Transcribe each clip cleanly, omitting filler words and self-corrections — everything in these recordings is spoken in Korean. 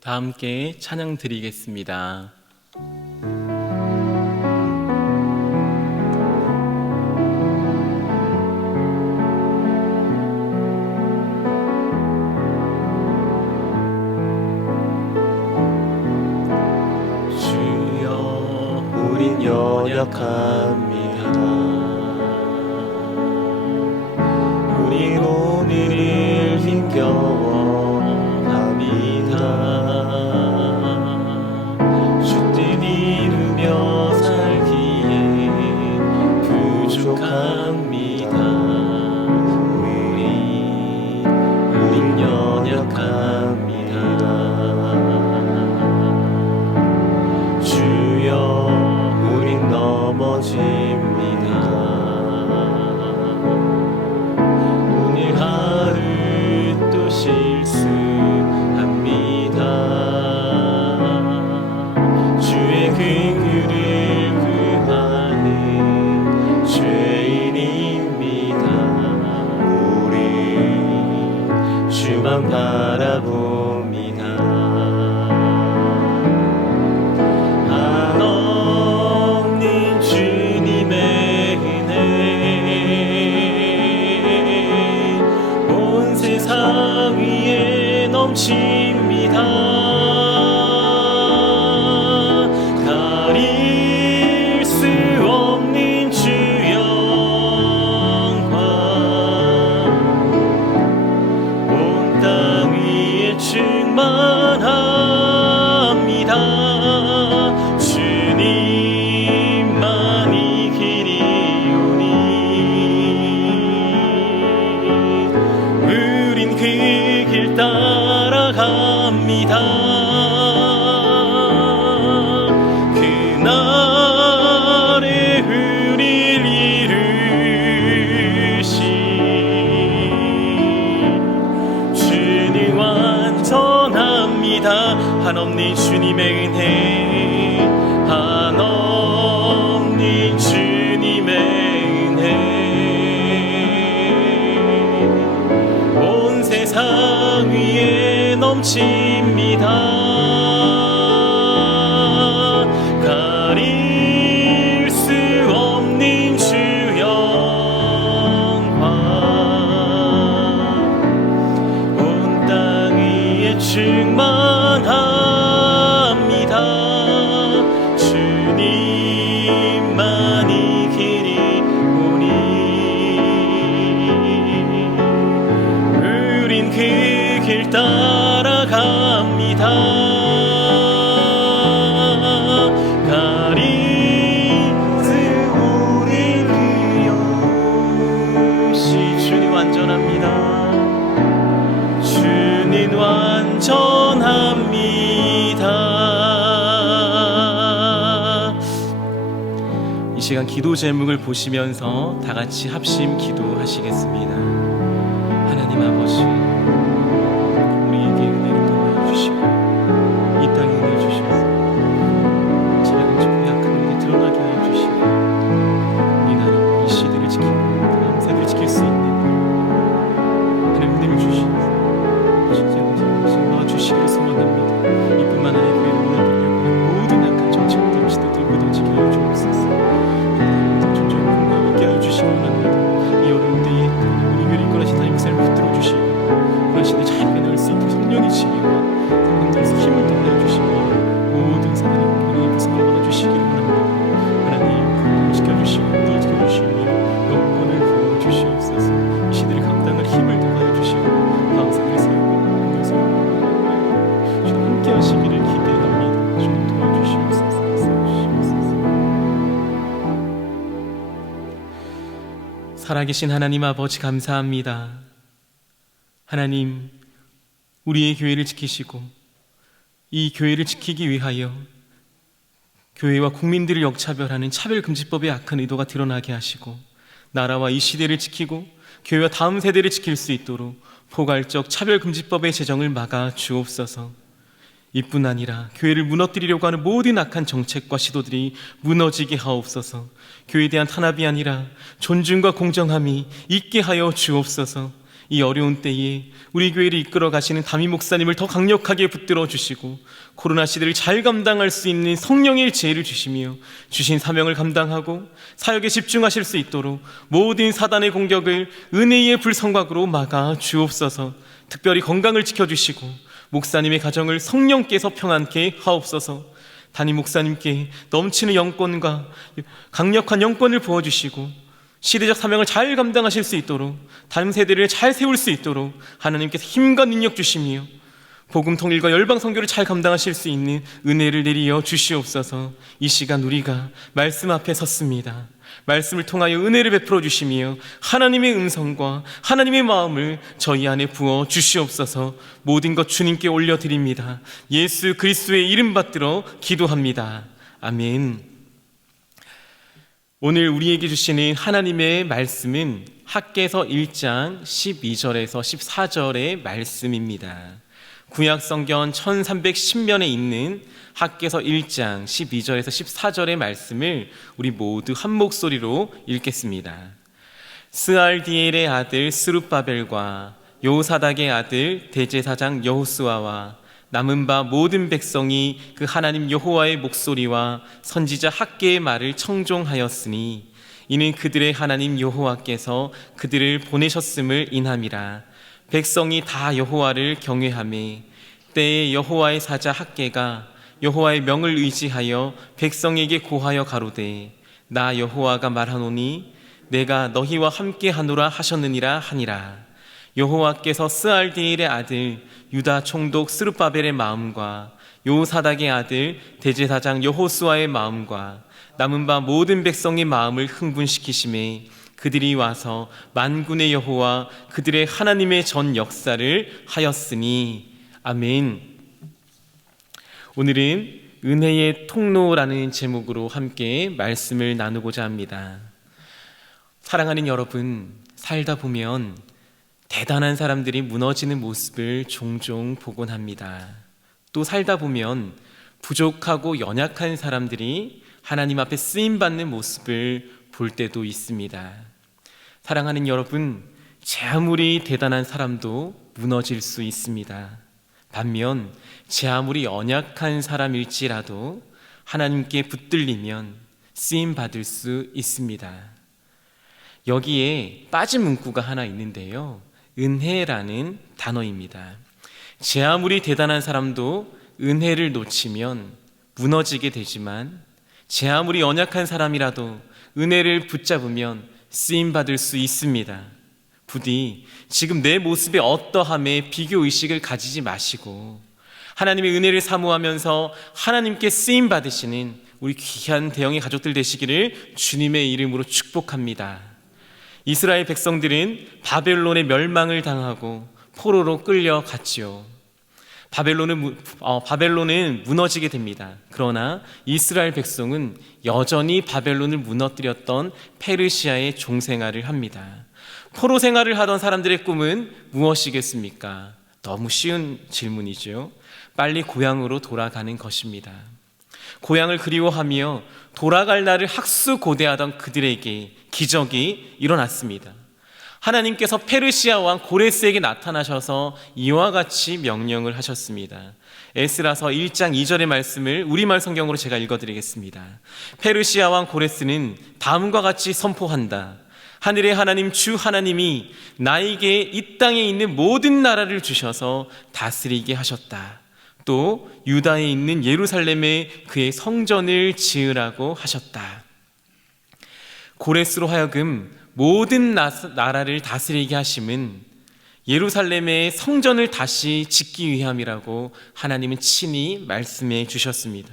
다 함께 찬양 드리겠습니다. 주여 우린 연약합니다. 우린 오늘을 힘겨워합니다. 주 뜻 이루며 살기에 부족합니다. 우린 연약합니다. 주여 우린 넘어집니다. 오늘 하루 또 실수합니다. 주의 긍휼을 구하는 죄인입니다. 우리 주만 바라봅니다. 한없는 주님의 은혜 온 세상 위에 넘칩니다. 가릴 수 없는 주 영광 온 땅 위에 충만합니다. 주님만이 길이오니 우린 그 길 따라갑니다. 그날에 우릴 이루신 주는 완전합니다. 한없는 주님의 은혜, 한없는 주님의 은혜 온 세상 위에 넘칩니다. 가릴 수 없는 주 영광 온 땅 위에 충만합니다. 주님만이 길이오니 우린 그 길 따라갑니다. 가릴 수 우릴 이루시 주님 완전합니다. 주님 완전합니다. 이 시간 기도 제목을 보시면서 다 같이 합심 기도하시겠습니다. 하나님 아버지, 우리에게 은혜를 더하여 주시고 이 땅에 은혜 주셔서 작은 죄의 악한 우리 드러나게 하여 주시고 우리 나라 이 시대를 지키고 다음 세대를 지킬 수 있는 하나님 은혜를 주시고 진짜 도와주시기를 소원합니다. 이뿐만 아니라 교회를 무너뜨리려고 하는 모든 악한 정치들을 시도들 무너지게 하여 주옵소서. 존재의 공과 있게 하여 주시기 원합니다. 이 어려운 때에 우리 교회를 이끌어신 하나님 삶을 붙들어 주시고 그런 시대 잘 해낼 수 있게 성령이 지혜와 성령께서 힘을 더하여 주시고 모든 사단의 공격에 부상을 받아주시기를 원합니다. 하나님 건강시켜 주시고 지켜 주시며 영권을 부어 주시옵소서. 이 시대를 감당할 힘을 더하여 주시고 다음 세대를 세우고 공동을 세우고 주님 함께 하시기를 기대합니다. 주님 도와주시옵소서. 살아계신 하나님 아버지 감사합니다. 하나님, 우리의 교회를 지키시고 이 교회를 지키기 위하여 교회와 국민들을 역차별하는 차별금지법의 악한 의도가 드러나게 하시고 나라와 이 시대를 지키고 교회와 다음 세대를 지킬 수 있도록 포괄적 차별금지법의 제정을 막아 주옵소서. 이뿐 아니라 교회를 무너뜨리려고 하는 모든 악한 정책과 시도들이 무너지게 하옵소서. 교회에 대한 탄압이 아니라 존중과 공정함이 있게 하여 주옵소서. 이 어려운 때에 우리 교회를 이끌어 가시는 담임 목사님을 더 강력하게 붙들어 주시고 코로나 시대를 잘 감당할 수 있는 성령의 지혜를 주시며 주신 사명을 감당하고 사역에 집중하실 수 있도록 모든 사단의 공격을 은혜의 불성곽으로 막아 주옵소서. 특별히 건강을 지켜주시고 목사님의 가정을 성령께서 평안케 하옵소서. 담임 목사님께 넘치는 영권과 강력한 영권을 부어주시고 시대적 사명을 잘 감당하실 수 있도록 다음 세대를 잘 세울 수 있도록 하나님께서 힘과 능력 주시며 복음 통일과 열방 선교를 잘 감당하실 수 있는 은혜를 내리어 주시옵소서. 이 시간 우리가 말씀 앞에 섰습니다. 말씀을 통하여 은혜를 베풀어 주시며 하나님의 음성과 하나님의 마음을 저희 안에 부어 주시옵소서. 모든 것 주님께 올려드립니다. 예수 그리스도의 이름 받들어 기도합니다. 아멘. 오늘 우리에게 주시는 하나님의 말씀은 학개서 1장 12절에서 14절의 말씀입니다. 구약성경 1310면에 있는 학개서 1장 12절에서 14절의 말씀을 우리 모두 한 목소리로 읽겠습니다. 스알디엘의 아들 스룹바벨과 요사닥의 아들 대제사장 여호수아와 남은 바 모든 백성이 그 하나님 여호와의 목소리와 선지자 학개의 말을 청종하였으니 이는 그들의 하나님 여호와께서 그들을 보내셨음을 인함이라. 백성이 다 여호와를 경외하매 때에 여호와의 사자 학개가 여호와의 명을 의지하여 백성에게 고하여 가로되 나 여호와가 말하노니 내가 너희와 함께 하노라 하셨느니라 하니라. 여호와께서 스알디엘의 아들 유다 총독 스룹바벨의 마음과 요사닥의 아들 대제사장 여호수아의 마음과 남은 바 모든 백성의 마음을 흥분시키심에 그들이 와서 만군의 여호와 그들의 하나님의 전 역사를 하였으니. 아멘. 오늘은 은혜의 통로라는 제목으로 함께 말씀을 나누고자 합니다. 사랑하는 여러분, 살다 보면 대단한 사람들이 무너지는 모습을 종종 보곤 합니다. 또 살다 보면 부족하고 연약한 사람들이 하나님 앞에 쓰임받는 모습을 볼 때도 있습니다. 사랑하는 여러분, 제 아무리 대단한 사람도 무너질 수 있습니다. 반면 제 아무리 연약한 사람일지라도 하나님께 붙들리면 쓰임받을 수 있습니다. 여기에 빠진 문구가 하나 있는데요, 은혜라는 단어입니다. 제 아무리 대단한 사람도 은혜를 놓치면 무너지게 되지만 제 아무리 연약한 사람이라도 은혜를 붙잡으면 쓰임받을 수 있습니다. 부디 지금 내 모습의 어떠함에 비교의식을 가지지 마시고 하나님의 은혜를 사모하면서 하나님께 쓰임받으시는 우리 귀한 대형의 가족들 되시기를 주님의 이름으로 축복합니다. 이스라엘 백성들은 바벨론의 멸망을 당하고 포로로 끌려갔지요. 바벨론은 무너지게 됩니다. 그러나 이스라엘 백성은 여전히 바벨론을 무너뜨렸던 페르시아의 종생활을 합니다. 포로 생활을 하던 사람들의 꿈은 무엇이겠습니까? 너무 쉬운 질문이죠. 빨리 고향으로 돌아가는 것입니다. 고향을 그리워하며 돌아갈 날을 학수고대하던 그들에게 기적이 일어났습니다. 하나님께서 페르시아 왕 고레스에게 나타나셔서 이와 같이 명령을 하셨습니다. 에스라서 1장 2절의 말씀을 우리말 성경으로 제가 읽어드리겠습니다. 페르시아 왕 고레스는 다음과 같이 선포한다. 하늘의 하나님 주 하나님이 나에게 이 땅에 있는 모든 나라를 주셔서 다스리게 하셨다. 또 유다에 있는 예루살렘에 그의 성전을 지으라고 하셨다. 고레스로 하여금 모든 나라를 다스리게 하심은 예루살렘의 성전을 다시 짓기 위함이라고 하나님은 친히 말씀해 주셨습니다.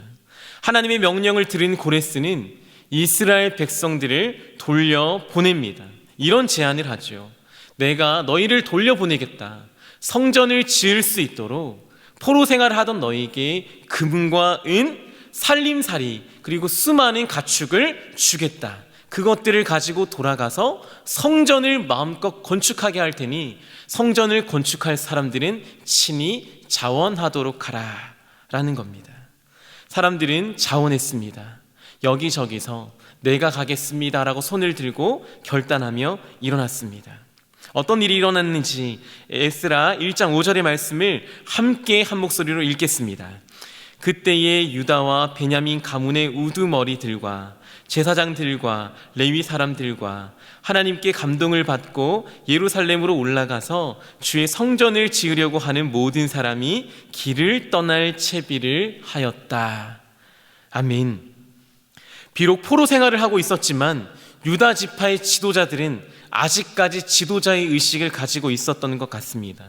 하나님의 명령을 들은 고레스는 이스라엘 백성들을 돌려보냅니다. 이런 제안을 하죠. 내가 너희를 돌려보내겠다. 성전을 지을 수 있도록 포로 생활을 하던 너희에게 금과 은, 살림살이 그리고 수많은 가축을 주겠다. 그것들을 가지고 돌아가서 성전을 마음껏 건축하게 할 테니 성전을 건축할 사람들은 친히 자원하도록 하라 라는 겁니다. 사람들은 자원했습니다. 여기저기서 내가 가겠습니다 라고 손을 들고 결단하며 일어났습니다. 어떤 일이 일어났는지 에스라 1장 5절의 말씀을 함께 한 목소리로 읽겠습니다. 그때에 유다와 베냐민 가문의 우두머리들과 제사장들과 레위 사람들과 하나님께 감동을 받고 예루살렘으로 올라가서 주의 성전을 지으려고 하는 모든 사람이 길을 떠날 채비를 하였다. 아멘. 비록 포로 생활을 하고 있었지만 유다 지파의 지도자들은 아직까지 지도자의 의식을 가지고 있었던 것 같습니다.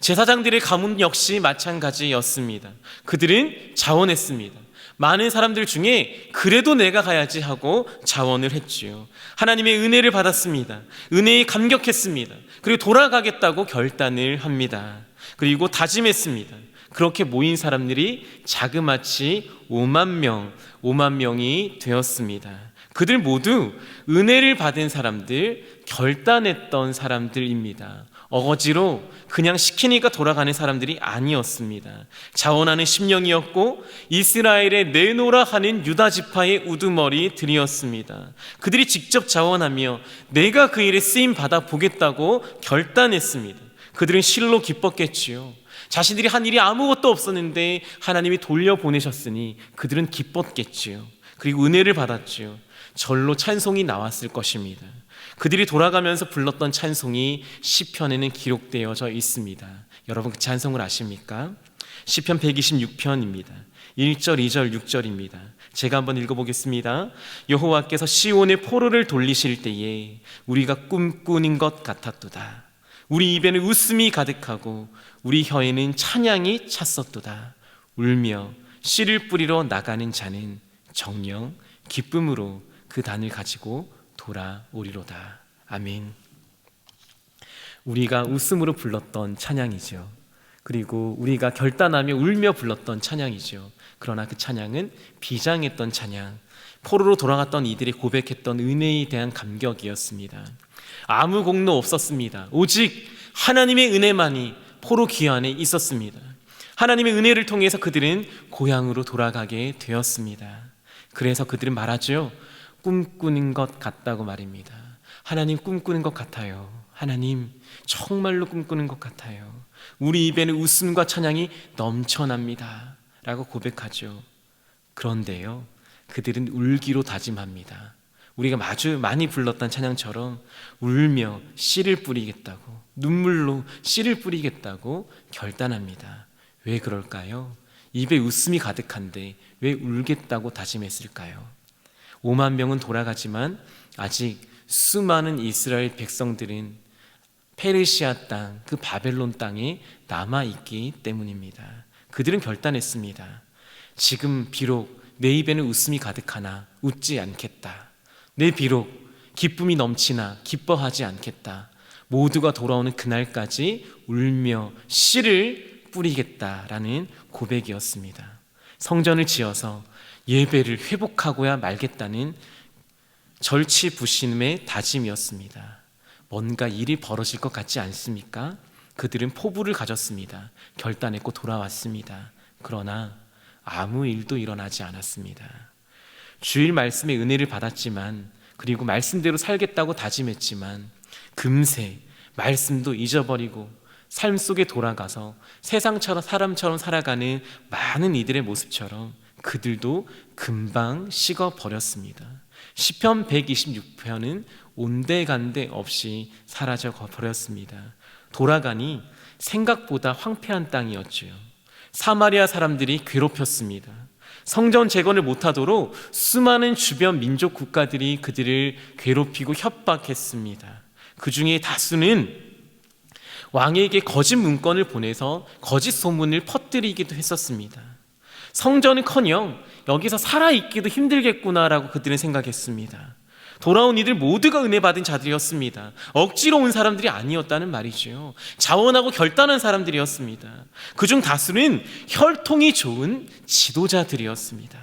제사장들의 가문 역시 마찬가지였습니다. 그들은 자원했습니다. 많은 사람들 중에 그래도 내가 가야지 하고 자원을 했지요. 하나님의 은혜를 받았습니다. 은혜에 감격했습니다. 그리고 돌아가겠다고 결단을 합니다. 그리고 다짐했습니다. 그렇게 모인 사람들이 자그마치 5만 명이 되었습니다. 그들 모두 은혜를 받은 사람들, 결단했던 사람들입니다. 어거지로 그냥 시키니까 돌아가는 사람들이 아니었습니다. 자원하는 심령이었고 이스라엘에 내놓으라 하는 유다 지파의 우두머리들이었습니다. 그들이 직접 자원하며 내가 그 일에 쓰임 받아 보겠다고 결단했습니다. 그들은 실로 기뻤겠지요. 자신들이 한 일이 아무것도 없었는데 하나님이 돌려보내셨으니 그들은 기뻤겠지요. 그리고 은혜를 받았지요. 절로 찬송이 나왔을 것입니다. 그들이 돌아가면서 불렀던 찬송이 시편에는 기록되어져 있습니다. 여러분 그 찬송을 아십니까? 시편 126편입니다. 1절, 2절, 6절입니다. 제가 한번 읽어보겠습니다. 여호와께서 시온의 포로를 돌리실 때에 우리가 꿈꾸는 것 같았도다. 우리 입에는 웃음이 가득하고 우리 혀에는 찬양이 찼었도다. 울며 씨를 뿌리러 나가는 자는 정녕 기쁨으로 그 단을 가지고 돌아오리로다. 아멘. 우리가 웃음으로 불렀던 찬양이죠. 그리고 우리가 결단하며 울며 불렀던 찬양이죠. 그러나 그 찬양은 비장했던 찬양, 포로로 돌아갔던 이들이 고백했던 은혜에 대한 감격이었습니다. 아무 공로 없었습니다. 오직 하나님의 은혜만이 포로 귀환에 있었습니다. 하나님의 은혜를 통해서 그들은 고향으로 돌아가게 되었습니다. 그래서 그들은 말하죠. 꿈꾸는 것 같다고 말입니다. 하나님 꿈꾸는 것 같아요. 하나님 정말로 꿈꾸는 것 같아요. 우리 입에는 웃음과 찬양이 넘쳐납니다 라고 고백하죠. 그런데요, 그들은 울기로 다짐합니다. 우리가 아주 많이 불렀던 찬양처럼 울며 씨를 뿌리겠다고, 눈물로 씨를 뿌리겠다고 결단합니다. 왜 그럴까요? 입에 웃음이 가득한데 왜 울겠다고 다짐했을까요? 5만 명은 돌아가지만 아직 수많은 이스라엘 백성들은 페르시아 땅, 그 바벨론 땅에 남아있기 때문입니다. 그들은 결단했습니다. 지금 비록 내 입에는 웃음이 가득하나 웃지 않겠다. 내 비록 기쁨이 넘치나 기뻐하지 않겠다. 모두가 돌아오는 그날까지 울며 씨를 뿌리겠다라는 고백이었습니다. 성전을 지어서 예배를 회복하고야 말겠다는 절치부심의 다짐이었습니다. 뭔가 일이 벌어질 것 같지 않습니까? 그들은 포부를 가졌습니다. 결단했고 돌아왔습니다. 그러나 아무 일도 일어나지 않았습니다. 주일 말씀의 은혜를 받았지만, 그리고 말씀대로 살겠다고 다짐했지만 금세 말씀도 잊어버리고 삶 속에 돌아가서 세상처럼 사람처럼 살아가는 많은 이들의 모습처럼 그들도 금방 식어버렸습니다. 시편 126편은 온데간데 없이 사라져 버렸습니다. 돌아가니 생각보다 황폐한 땅이었지요. 사마리아 사람들이 괴롭혔습니다. 성전 재건을 못하도록 수많은 주변 민족 국가들이 그들을 괴롭히고 협박했습니다. 그 중에 다수는 왕에게 거짓 문건을 보내서 거짓 소문을 퍼뜨리기도 했었습니다. 성전은커녕 여기서 살아있기도 힘들겠구나라고 그들은 생각했습니다. 돌아온 이들 모두가 은혜 받은 자들이었습니다. 억지로 온 사람들이 아니었다는 말이죠. 자원하고 결단한 사람들이었습니다. 그중 다수는 혈통이 좋은 지도자들이었습니다.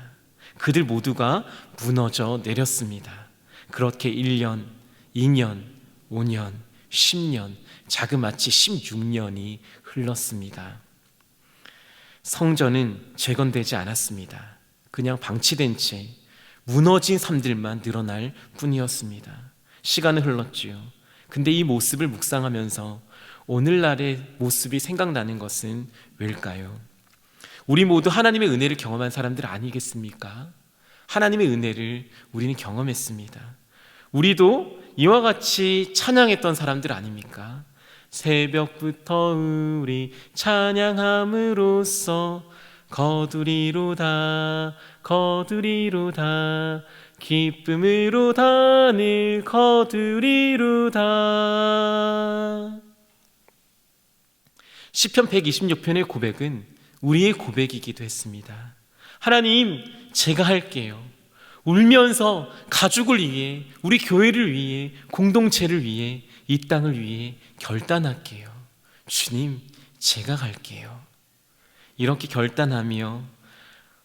그들 모두가 무너져 내렸습니다. 그렇게 1년, 2년, 5년, 10년, 자그마치 16년이 흘렀습니다. 성전은 재건되지 않았습니다. 그냥 방치된 채 무너진 삶들만 늘어날 뿐이었습니다. 시간은 흘렀지요. 근데 이 모습을 묵상하면서 오늘날의 모습이 생각나는 것은 왜일까요? 우리 모두 하나님의 은혜를 경험한 사람들 아니겠습니까? 하나님의 은혜를 우리는 경험했습니다. 우리도 이와 같이 찬양했던 사람들 아닙니까? 새벽부터 우리 찬양함으로써 거두리로다 거두리로다 기쁨으로 단을 거두리로다. 시편 126편의 고백은 우리의 고백이기도 했습니다. 하나님, 제가 할게요. 울면서 가족을 위해, 우리 교회를 위해, 공동체를 위해, 이 땅을 위해 결단할게요. 주님, 제가 갈게요. 이렇게 결단하며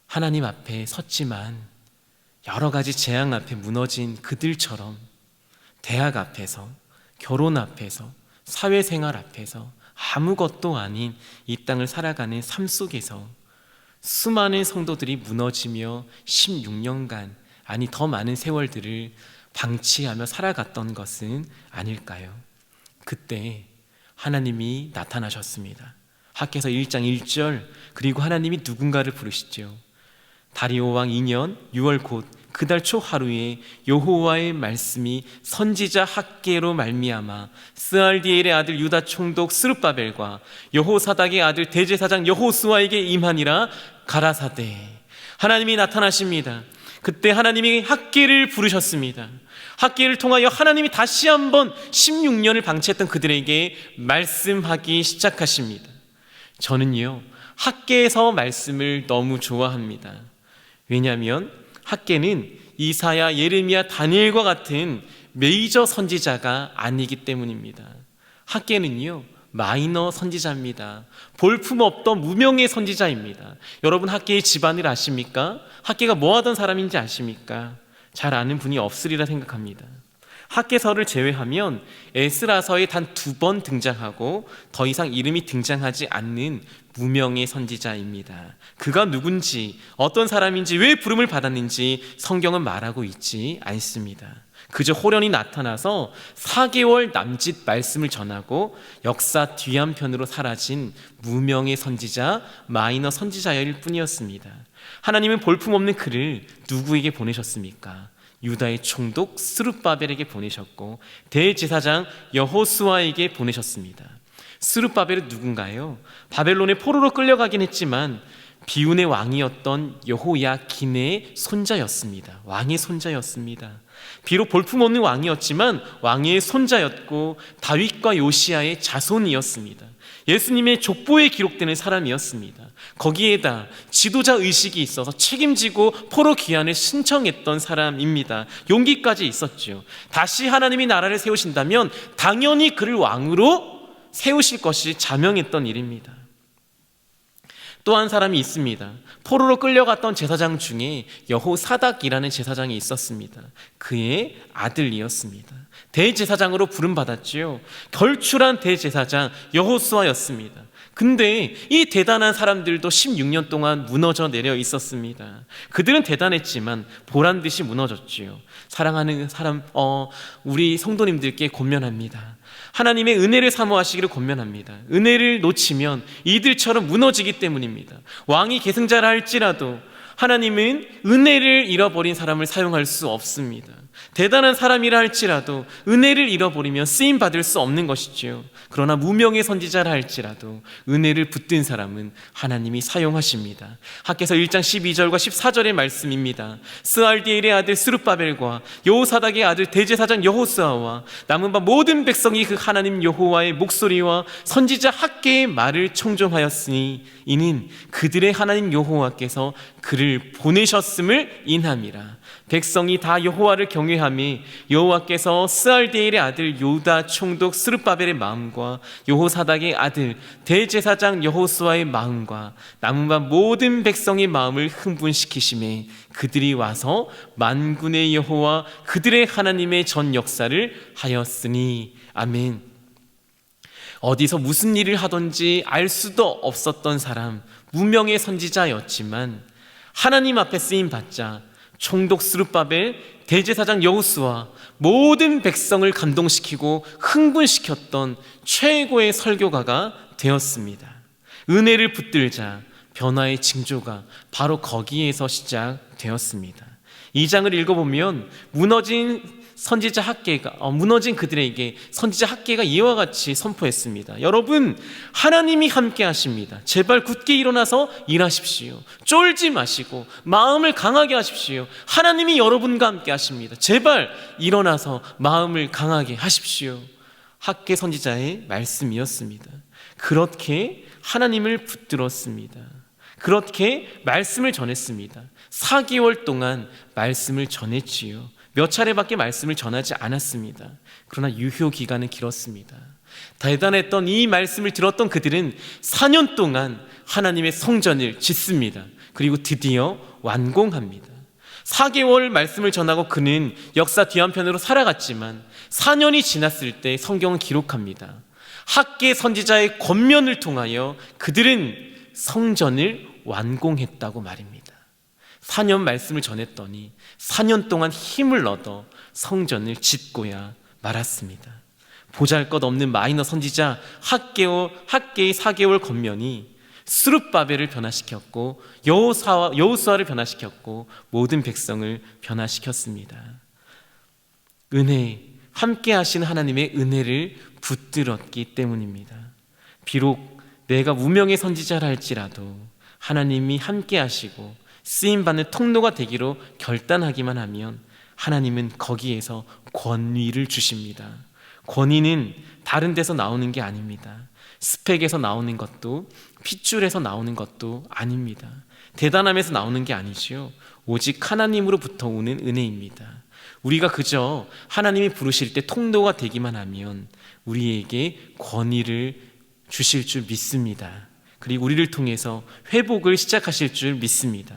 하나님 앞에 섰지만 여러 가지 재앙 앞에 무너진 그들처럼 대학 앞에서, 결혼 앞에서, 사회생활 앞에서 아무것도 아닌 이 땅을 살아가는 삶 속에서 수많은 성도들이 무너지며 16년간, 아니 더 많은 세월들을 방치하며 살아갔던 것은 아닐까요? 그때 하나님이 나타나셨습니다. 학개서 1장 1절, 그리고 하나님이 누군가를 부르시죠. 다리오 왕 2년 6월 곧 그달 초 하루에 여호와의 말씀이 선지자 학개로 말미암아 스알디엘의 아들 유다 총독 스룹바벨과 여호사닥의 아들 대제사장 여호수아에게 임하니라. 가라사대. 하나님이 나타나십니다. 그때 하나님이 학개를 부르셨습니다. 학개를 통하여 하나님이 다시 한번 16년을 방치했던 그들에게 말씀하기 시작하십니다. 저는요, 학개에서 말씀을 너무 좋아합니다. 왜냐하면 학개는 이사야, 예레미야, 다니엘과 같은 메이저 선지자가 아니기 때문입니다. 학개는요, 마이너 선지자입니다. 볼품없던 무명의 선지자입니다. 여러분, 학개의 집안을 아십니까? 학개가 뭐 하던 사람인지 아십니까? 잘 아는 분이 없으리라 생각합니다. 학개서를 제외하면 에스라서에 단 2번 등장하고 더 이상 이름이 등장하지 않는 무명의 선지자입니다. 그가 누군지, 어떤 사람인지, 왜 부름을 받았는지 성경은 말하고 있지 않습니다. 그저 호련히 나타나서 4개월 남짓 말씀을 전하고 역사 뒤한편으로 사라진 무명의 선지자, 마이너 선지자일 뿐이었습니다. 하나님은 볼품없는 그를 누구에게 보내셨습니까? 유다의 총독 스룹바벨에게 보내셨고 대제사장 여호수아에게 보내셨습니다. 스룹바벨은 누군가요? 바벨론의 포로로 끌려가긴 했지만 비운의 왕이었던 여호야긴의 손자였습니다. 왕의 손자였습니다. 비록 볼품없는 왕이었지만 왕의 손자였고 다윗과 요시야의 자손이었습니다. 예수님의 족보에 기록되는 사람이었습니다. 거기에다 지도자 의식이 있어서 책임지고 포로 귀환을 신청했던 사람입니다. 용기까지 있었죠. 다시 하나님이 나라를 세우신다면 당연히 그를 왕으로 세우실 것이 자명했던 일입니다. 또 한 사람이 있습니다. 포로로 끌려갔던 제사장 중에 여호사닥이라는 제사장이 있었습니다. 그의 아들이었습니다. 대제사장으로 부름받았지요. 걸출한 대제사장 여호수아였습니다. 근데 이 대단한 사람들도 16년 동안 무너져 내려 있었습니다. 그들은 대단했지만 보란듯이 무너졌지요. 사랑하는 사람, 우리 성도님들께 권면합니다. 하나님의 은혜를 사모하시기를 권면합니다. 은혜를 놓치면 이들처럼 무너지기 때문입니다. 왕이 계승자라 할지라도 하나님은 은혜를 잃어버린 사람을 사용할 수 없습니다. 대단한 사람이라 할지라도 은혜를 잃어버리면 쓰임받을 수 없는 것이지요. 그러나 무명의 선지자라 할지라도 은혜를 붙든 사람은 하나님이 사용하십니다. 학개서 1장 12절과 14절의 말씀입니다. 스알디엘의 아들 스룹바벨과 여호사닥의 아들 대제사장 여호수아와 남은 바 모든 백성이 그 하나님 여호와의 목소리와 선지자 학개의 말을 청종하였으니 이는 그들의 하나님 여호와께서 그를 보내셨음을 인함이라. 백성이 다 여호와를 경외하며 여호와께서 스알디엘의 아들 유다 총독 스룹바벨의 마음과 여호사닥의 아들 대제사장 여호수아의 마음과 남은 바 모든 백성의 마음을 흥분시키시매 그들이 와서 만군의 여호와 그들의 하나님의 전 역사를 하였으니. 아멘. 어디서 무슨 일을 하던지 알 수도 없었던 사람, 무명의 선지자였지만 하나님 앞에 쓰임받자 총독 스룹바벨, 대제사장 여호수아 모든 백성을 감동시키고 흥분시켰던 최고의 설교가가 되었습니다. 은혜를 붙들자 변화의 징조가 바로 거기에서 시작되었습니다. 2장을 읽어보면 무너진 그들에게 선지자 학개가 이와 같이 선포했습니다. 여러분, 하나님이 함께 하십니다. 제발 굳게 일어나서 일하십시오. 쫄지 마시고 마음을 강하게 하십시오. 하나님이 여러분과 함께 하십니다. 제발 일어나서 마음을 강하게 하십시오. 학개 선지자의 말씀이었습니다. 그렇게 하나님을 붙들었습니다. 그렇게 말씀을 전했습니다. 4개월 동안 말씀을 전했지요. 몇 차례밖에 말씀을 전하지 않았습니다. 그러나 유효 기간은 길었습니다. 대단했던 이 말씀을 들었던 그들은 4년 동안 하나님의 성전을 짓습니다. 그리고 드디어 완공합니다. 4개월 말씀을 전하고 그는 역사 뒤한편으로 살아갔지만 4년이 지났을 때 성경은 기록합니다. 학개 선지자의 권면을 통하여 그들은 성전을 완공했다고 말입니다. 4년 말씀을 전했더니 4년 동안 힘을 얻어 성전을 짓고야 말았습니다. 보잘것없는 마이너 선지자 학개의 4개월 권면이 스룹바벨을 변화시켰고 여호수아를 변화시켰고 모든 백성을 변화시켰습니다. 은혜, 함께 하신 하나님의 은혜를 붙들었기 때문입니다. 비록 내가 무명의 선지자라 할지라도 하나님이 함께 하시고 쓰임받는 통로가 되기로 결단하기만 하면 하나님은 거기에서 권위를 주십니다. 권위는 다른 데서 나오는 게 아닙니다. 스펙에서 나오는 것도 핏줄에서 나오는 것도 아닙니다. 대단함에서 나오는 게 아니지요. 오직 하나님으로부터 오는 은혜입니다. 우리가 그저 하나님이 부르실 때 통로가 되기만 하면 우리에게 권위를 주실 줄 믿습니다. 그리고 우리를 통해서 회복을 시작하실 줄 믿습니다.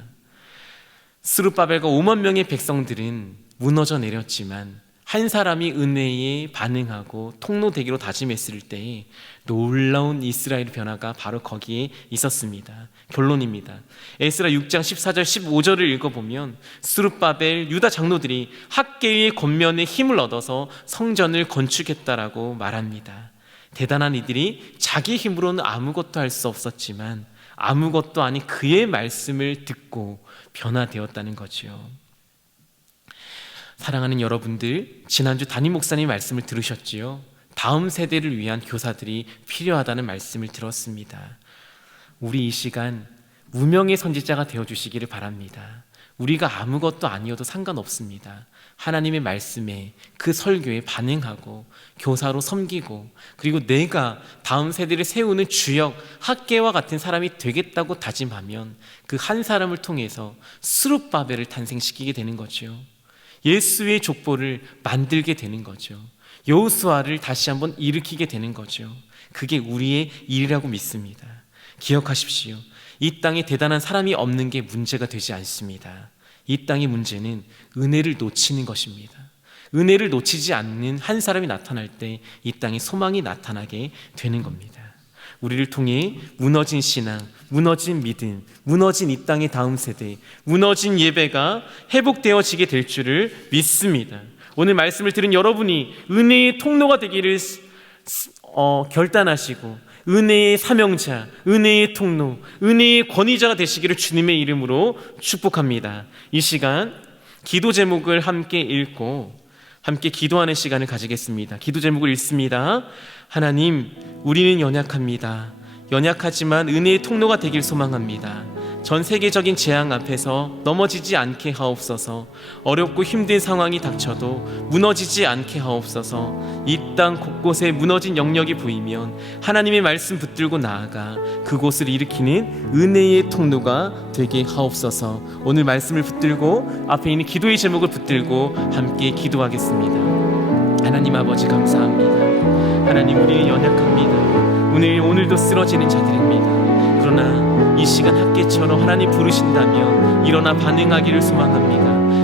스룹바벨과 5만 명의 백성들은 무너져 내렸지만 한 사람이 은혜에 반응하고 통로되기로 다짐했을 때에 놀라운 이스라엘 변화가 바로 거기에 있었습니다. 결론입니다. 에스라 6장 14절 15절을 읽어보면 스룹바벨 유다 장로들이 학개의 권면에 힘을 얻어서 성전을 건축했다라고 말합니다. 대단한 이들이 자기 힘으로는 아무것도 할 수 없었지만 아무것도 아닌 그의 말씀을 듣고 변화되었다는 거지요. 사랑하는 여러분들, 지난주 담임 목사님 말씀을 들으셨지요? 다음 세대를 위한 교사들이 필요하다는 말씀을 들었습니다. 우리 이 시간 무명의 선지자가 되어주시기를 바랍니다. 우리가 아무것도 아니어도 상관없습니다. 하나님의 말씀에, 그 설교에 반응하고 교사로 섬기고 그리고 내가 다음 세대를 세우는 주역, 학개와 같은 사람이 되겠다고 다짐하면 그 한 사람을 통해서 스룹바벨을 탄생시키게 되는 거죠. 예수의 족보를 만들게 되는 거죠. 여호수아를 다시 한번 일으키게 되는 거죠. 그게 우리의 일이라고 믿습니다. 기억하십시오. 이 땅에 대단한 사람이 없는 게 문제가 되지 않습니다. 이 땅의 문제는 은혜를 놓치는 것입니다. 은혜를 놓치지 않는 한 사람이 나타날 때 이 땅에 소망이 나타나게 되는 겁니다. 우리를 통해 무너진 신앙, 무너진 믿음, 무너진 이 땅의 다음 세대, 무너진 예배가 회복되어지게 될 줄을 믿습니다. 오늘 말씀을 들은 여러분이 은혜의 통로가 되기를 결단하시고 은혜의 사명자, 은혜의 통로, 은혜의 권위자가 되시기를 주님의 이름으로 축복합니다. 이 시간 기도 제목을 함께 읽고 함께 기도하는 시간을 가지겠습니다. 기도 제목을 읽습니다. 하나님, 우리는 연약합니다. 연약하지만 은혜의 통로가 되길 소망합니다. 전 세계적인 재앙 앞에서 넘어지지 않게 하옵소서. 어렵고 힘든 상황이 닥쳐도 무너지지 않게 하옵소서. 이 땅 곳곳에 무너진 영역이 보이면 하나님의 말씀 붙들고 나아가 그곳을 일으키는 은혜의 통로가 되게 하옵소서. 오늘 말씀을 붙들고 앞에 있는 기도의 제목을 붙들고 함께 기도하겠습니다. 하나님 아버지 감사합니다. 하나님, 우리는 연약합니다. 오늘도 쓰러지는 자들입니다. 그러나 이 시간 학계처럼 하나님 부르신다면 일어나 반응하기를 소망합니다.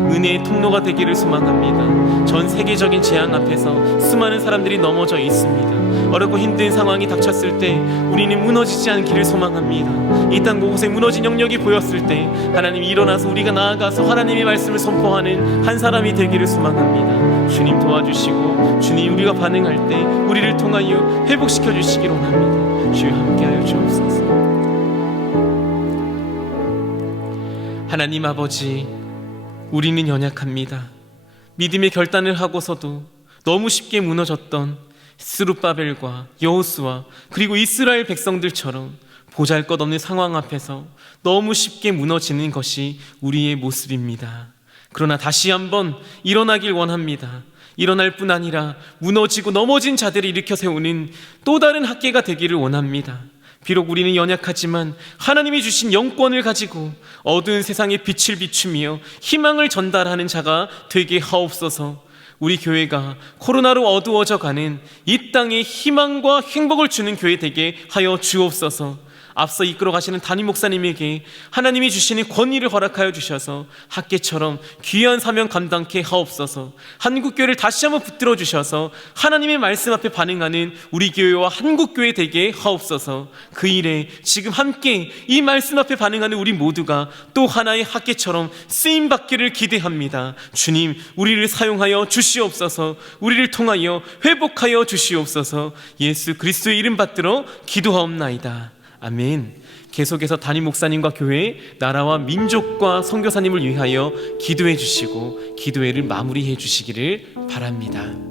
은혜의 통로가 되기를 소망합니다. 전 세계적인 재앙 앞에서 수많은 사람들이 넘어져 있습니다. 어렵고 힘든 상황이 닥쳤을 때 우리는 무너지지 않기를 소망합니다. 이 땅 곳곳에 무너진 영역이 보였을 때 하나님 일어나서 우리가 나아가서 하나님의 말씀을 선포하는 한 사람이 되기를 소망합니다. 주님 도와주시고 주님 우리가 반응할 때 우리를 통하여 회복시켜 주시기를 원합니다. 주여 함께하여 주옵소서. 하나님 아버지, 우리는 연약합니다. 믿음의 결단을 하고서도 너무 쉽게 무너졌던 스룹바벨과 여호수아 그리고 이스라엘 백성들처럼 보잘것없는 상황 앞에서 너무 쉽게 무너지는 것이 우리의 모습입니다. 그러나 다시 한번 일어나길 원합니다. 일어날 뿐 아니라 무너지고 넘어진 자들을 일으켜 세우는 또 다른 학계가 되기를 원합니다. 비록 우리는 연약하지만 하나님이 주신 영권을 가지고 어두운 세상에 빛을 비추며 희망을 전달하는 자가 되게 하옵소서. 우리 교회가 코로나로 어두워져 가는 이 땅에 희망과 행복을 주는 교회 되게 하여 주옵소서. 앞서 이끌어 가시는 담임 목사님에게 하나님이 주시는 권위를 허락하여 주셔서 학계처럼 귀한 사명 감당케 하옵소서. 한국교회를 다시 한번 붙들어 주셔서 하나님의 말씀 앞에 반응하는 우리 교회와 한국교회 되게 하옵소서. 그 일에 지금 함께 이 말씀 앞에 반응하는 우리 모두가 또 하나의 학계처럼 쓰임받기를 기대합니다. 주님, 우리를 사용하여 주시옵소서. 우리를 통하여 회복하여 주시옵소서. 예수 그리스도의 이름 받들어 기도하옵나이다. 아멘. 계속해서 담임 목사님과 교회, 나라와 민족과 선교사님을 위하여 기도해 주시고 기도회를 마무리해 주시기를 바랍니다.